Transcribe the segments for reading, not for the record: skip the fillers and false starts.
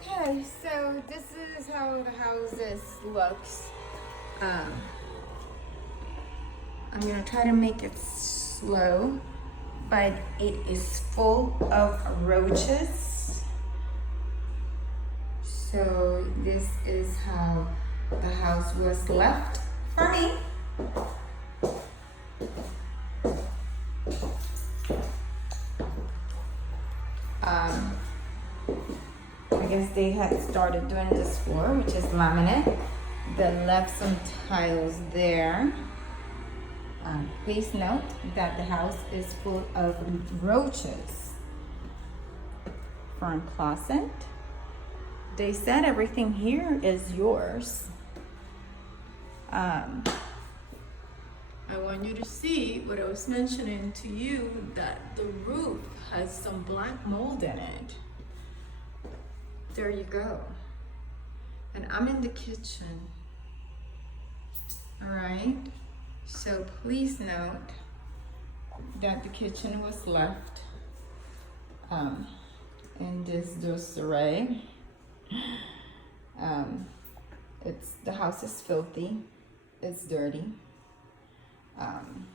Okay, so this is how the houses looks. Um, I'm gonna try to make it slow, but it is full of roaches. So this is how the house was left for me. I guess they had started doing this floor, which is laminate. They left some tiles there. Please note that the house is full of roaches. Front closet. They said everything here is yours. I want you to see what I was mentioning to you, that the roof has some black mold in it. There you go. And I'm in the kitchen. All right. So please note that the kitchen was left in this disarray. The house is filthy. It's dirty. I'm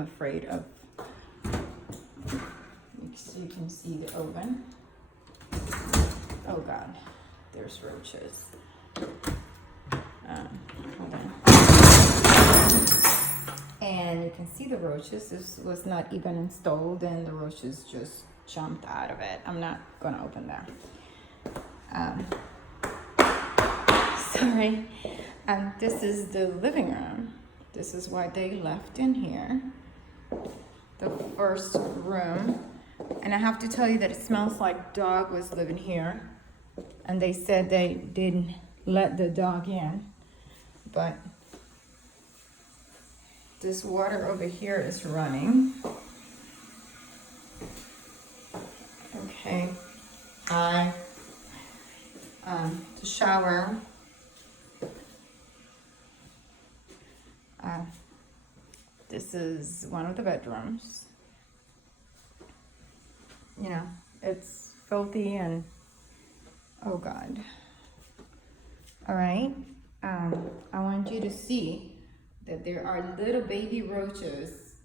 afraid of. You can see the oven. Oh God, there's roaches. Hold on. And you can see the roaches. This was not even installed and the roaches just jumped out of it. I'm not gonna open that. Sorry. This is the living room. This is why they left in here. The first room. And I have to tell you that it smells like dog was living here. And they said they didn't let the dog in. But this water over here is running. Okay. The shower. This is one of the bedrooms. You know, it's filthy and oh God. All right. I want you to see that there are little baby roaches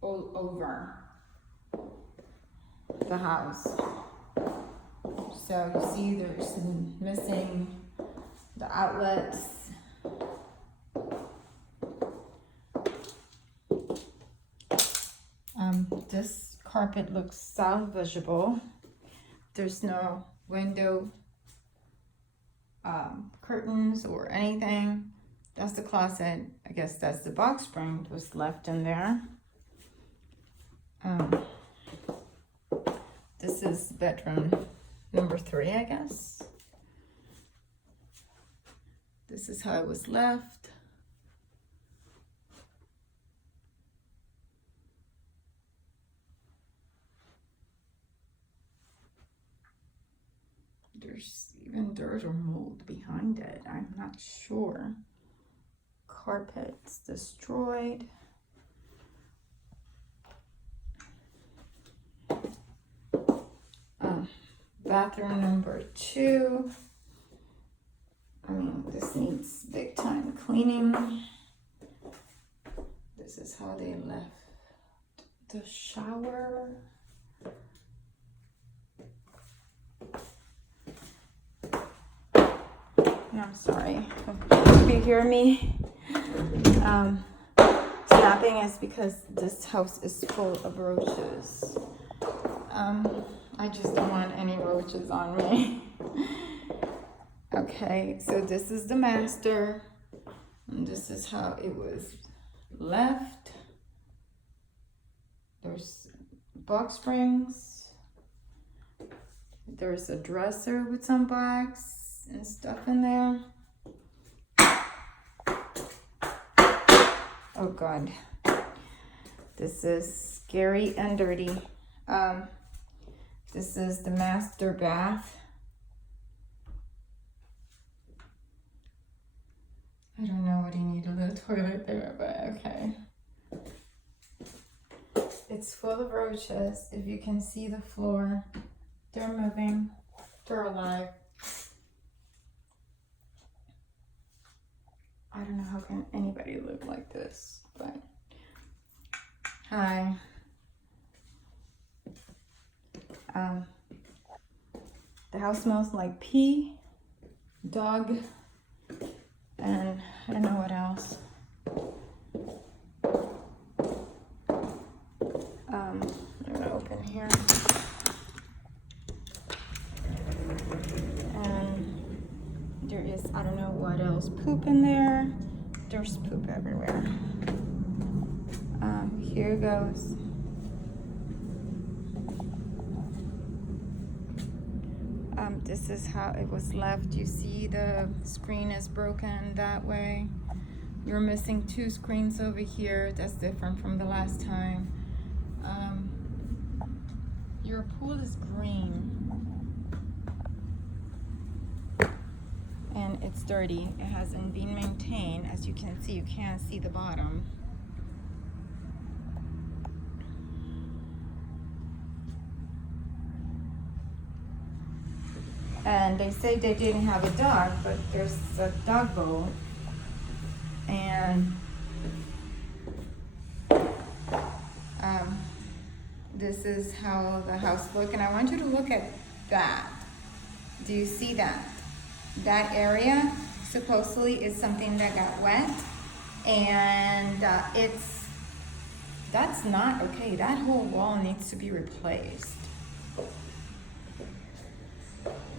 all over the house. So you see there's missing the outlets. This carpet looks salvageable. There's no window curtains or anything. That's the closet. I guess that's the box spring that was left in there. This is bedroom number 3, I guess. This is how it was left. There's even dirt or mold behind it. I'm not sure. Carpets destroyed. Bathroom number 2. I mean, this needs big time cleaning. This is how they left the shower. I'm sorry if you hear me snapping, is because this house is full of roaches. I just don't want any roaches on me. Okay, so this is the master, and this is how it was left. There's box springs. There's a dresser with some bags and stuff in there. Oh God, this is scary and dirty. This is the master bath. I don't know what you need a little toilet there, but okay. It's full of roaches. If you can see the floor, they're moving. They're this, but hi. The house smells like pee, dog, and I don't know what else. I'm gonna open here. And there is, I don't know what else, poop in there. There's poop everywhere. Here goes. This is how it was left. You see the screen is broken that way. You're missing 2 screens over here. That's different from the last time. Your pool is green. And it's dirty. It hasn't been maintained. As you can see, you can't see the bottom. And they say they didn't have a dog, but there's a dog bowl. And this is how the house looks. And I want you to look at that. Do you see that? That area supposedly is something that got wet. And that's not okay. That whole wall needs to be replaced.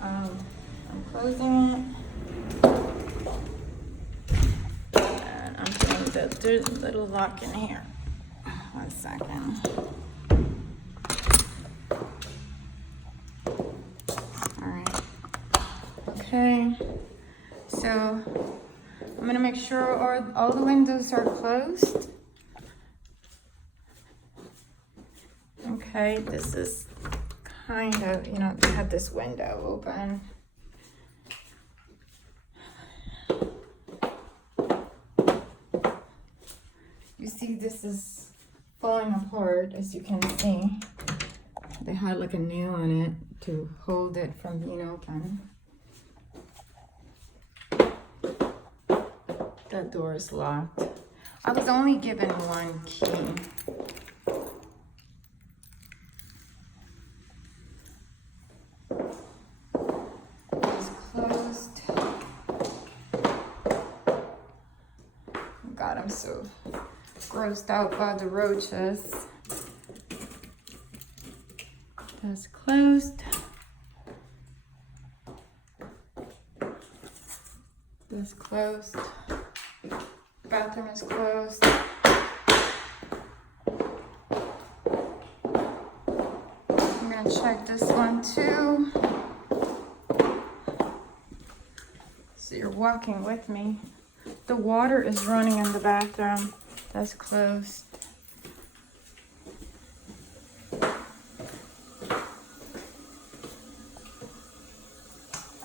I'm closing it, and I'm putting the little lock in here. 1 second. All right. Okay. So I'm gonna make sure all the windows are closed. Okay. This is kind of, you know, they had this window open. You see, this is falling apart, as you can see. They had like a nail on it to hold it from being open. That door is locked. I was only given 1 key. God, I'm so grossed out by the roaches. That's closed. That's closed. Bathroom is closed. I'm gonna check this one too. So you're walking with me. The water is running in the bathroom. That's closed.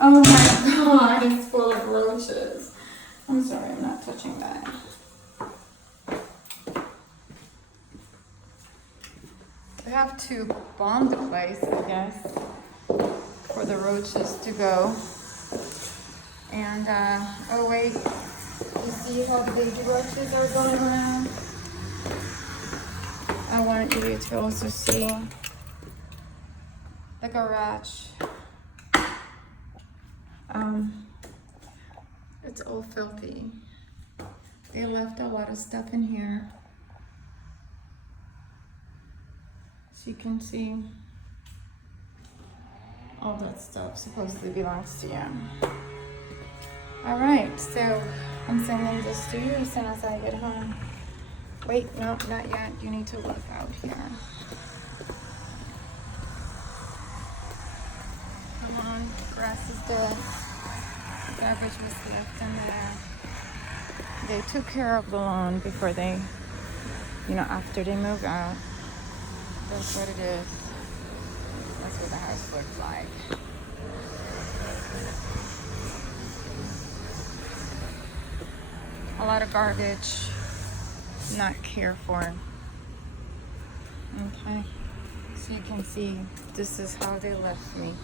Oh my God, it's full of roaches. I'm sorry, I'm not touching that. We have to bomb the place, I guess, for the roaches to go. And, oh wait. You see how the baby roaches are going around? I want you to also see the garage. It's all filthy. They left a lot of stuff in here. So you can see all that stuff supposedly belongs to you. All right, so I'm sending this to you as soon as I get home. Wait, no, not yet. You need to look out here. Come on, grass is dead. Garbage was left in there. They took care of the lawn before they, after they moved out. That's what it is. That's what the house looks like. A lot of garbage, not cared for. Okay, so you can see this is how they left me.